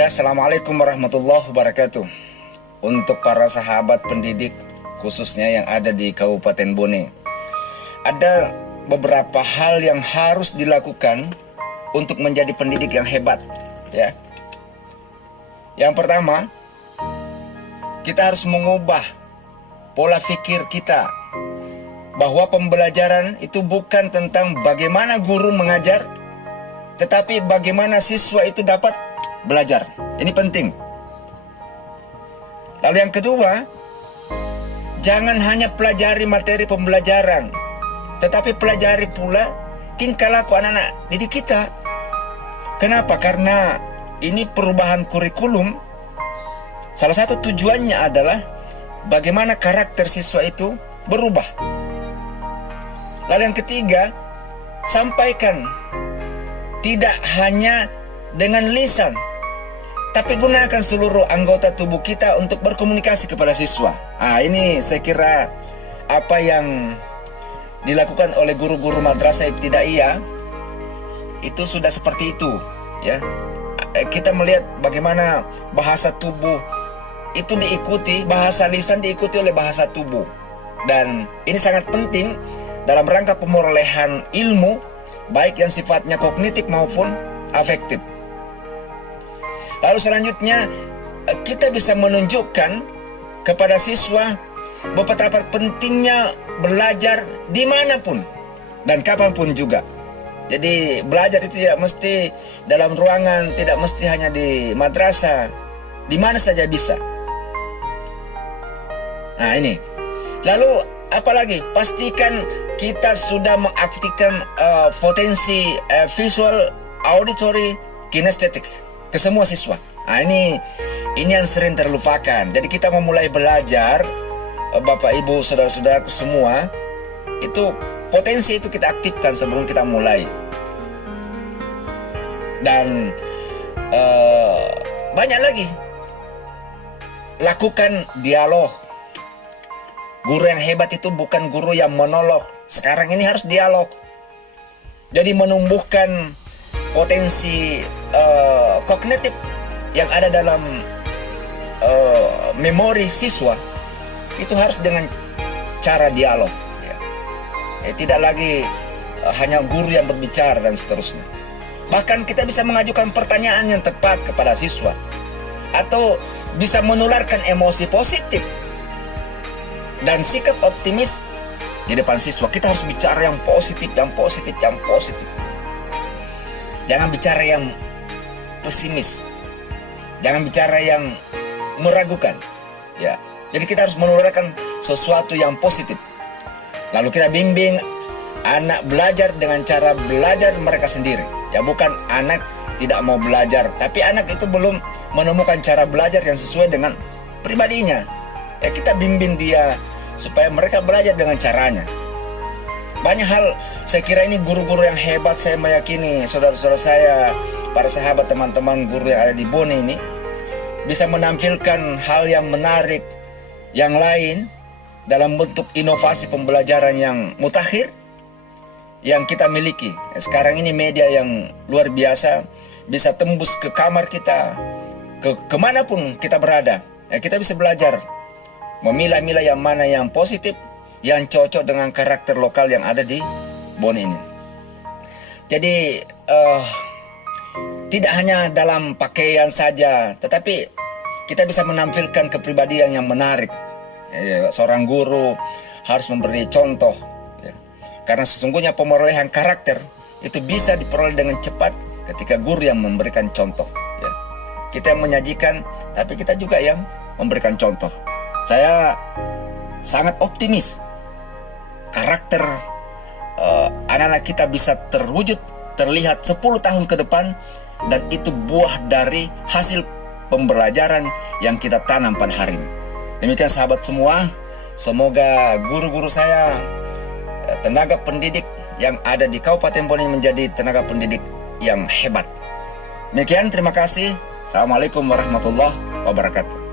Bismillah, Assalamualaikum warahmatullahi wabarakatuh. Untuk para sahabat pendidik, khususnya yang ada di Kabupaten Bone, ada beberapa hal yang harus dilakukan untuk menjadi pendidik yang hebat, ya. Yang pertama, kita harus mengubah pola pikir kita bahwa pembelajaran itu bukan tentang bagaimana guru mengajar, tetapi bagaimana siswa itu dapat belajar. Ini penting. Lalu yang kedua, jangan hanya pelajari materi pembelajaran, tetapi pelajari pula tingkah laku anak-anak didik kita. Kenapa? Karena ini perubahan kurikulum. Salah satu tujuannya adalah bagaimana karakter siswa itu berubah. Lalu yang ketiga, sampaikan tidak hanya dengan lisan, tapi gunakan seluruh anggota tubuh kita untuk berkomunikasi kepada siswa. Ini saya kira apa yang dilakukan oleh guru-guru madrasah ibtidaiyah itu sudah seperti itu, ya. Kita melihat bagaimana bahasa tubuh itu diikuti, bahasa lisan diikuti oleh bahasa tubuh. Dan ini sangat penting dalam rangka pemerolehan ilmu, baik yang sifatnya kognitif maupun afektif. Lalu selanjutnya, kita bisa menunjukkan kepada siswa betapa pentingnya belajar dimanapun dan kapanpun juga. Jadi belajar itu tidak mesti dalam ruangan, tidak mesti hanya di madrasah, di mana saja bisa. Nah ini. Lalu apalagi, pastikan kita sudah mengaktifkan potensi visual, auditory, kinestetik ke semua siswa. Ini yang sering terlupakan. Jadi kita memulai belajar, Bapak Ibu saudara-saudaraku semua, itu potensi itu kita aktifkan sebelum kita mulai. Dan banyak lagi, lakukan dialog. Guru yang hebat itu bukan guru yang monolog. Sekarang ini harus dialog. Jadi menumbuhkan potensi kognitif yang ada dalam memori siswa itu harus dengan cara dialog, ya. Tidak lagi hanya guru yang berbicara dan seterusnya. Bahkan kita bisa mengajukan pertanyaan yang tepat kepada siswa, atau bisa menularkan emosi positif dan sikap optimis di depan siswa. Kita harus bicara yang positif, yang positif, yang positif. Jangan bicara yang pesimis. Jangan bicara yang meragukan, ya. Jadi kita harus menularkan sesuatu yang positif. Lalu kita bimbing anak belajar dengan cara belajar mereka sendiri. Ya, bukan anak tidak mau belajar, tapi anak itu belum menemukan cara belajar yang sesuai dengan pribadinya. Ya, kita bimbing dia supaya mereka belajar dengan caranya. Banyak hal, saya kira ini guru-guru yang hebat. Saya meyakini saudara-saudara saya, para sahabat, teman-teman guru yang ada di Bone ini bisa menampilkan hal yang menarik yang lain dalam bentuk inovasi pembelajaran yang mutakhir yang kita miliki. Sekarang ini media yang luar biasa, bisa tembus ke kamar kita, kemanapun kita berada. Kita bisa belajar memilah-milah yang mana yang positif, yang cocok dengan karakter lokal yang ada di Bone ini. Jadi tidak hanya dalam pakaian saja, tetapi kita bisa menampilkan kepribadian yang menarik. Seorang guru harus memberi contoh, ya. Karena sesungguhnya pemerolehan karakter itu bisa diperoleh dengan cepat ketika guru yang memberikan contoh, ya. Kita yang menyajikan, tapi kita juga yang memberikan contoh. Saya sangat optimis karakter anak-anak kita bisa terwujud, terlihat 10 tahun ke depan, dan itu buah dari hasil pembelajaran yang kita tanam pada hari ini. Demikian sahabat semua, semoga guru-guru saya, tenaga pendidik yang ada di Kabupaten Bone menjadi tenaga pendidik yang hebat. Demikian, terima kasih. Assalamualaikum warahmatullahi wabarakatuh.